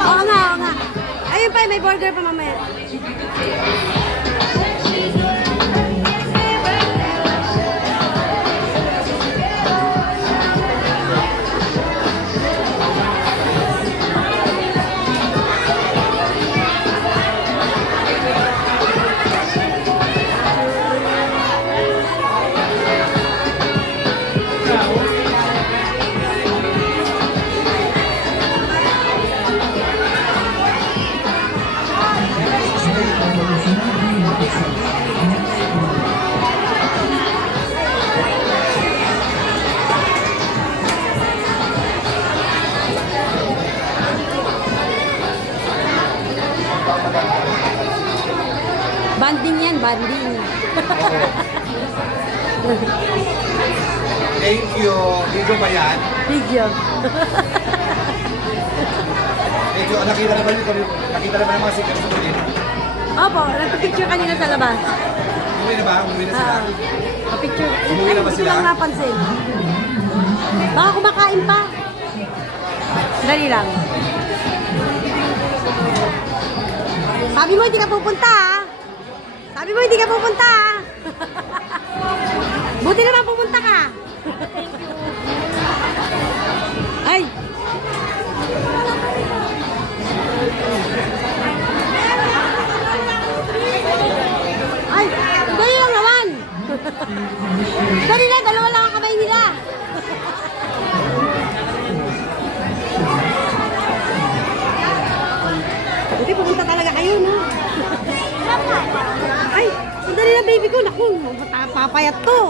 Oo nga. Ayun pa, may burger pa mamaya. Banding yan, banding. Thank you. Video ba yan? Video. Thank you. Nakita na ba ng mga sikat sa tuloy? Opo, nagpipicture kanina sa labas. Umuwi na ba? Umuwi na sila? Picture. Umuwi na ba sila? Hindi lang napansin. Baka kumakain pa. Dali lang. Sabi mo hindi ka pupunta ha? Sabi mo hindi ka pupunta ha? Buti naman pupunta ka. Ay! Ay! Dali lang naman! Dali lang! Dalawa lang ang kamay nila! Buti pupunta talaga kayo, no? Ay! Sandali lang, baby ko! Naku! Papayat to!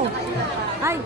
Ay!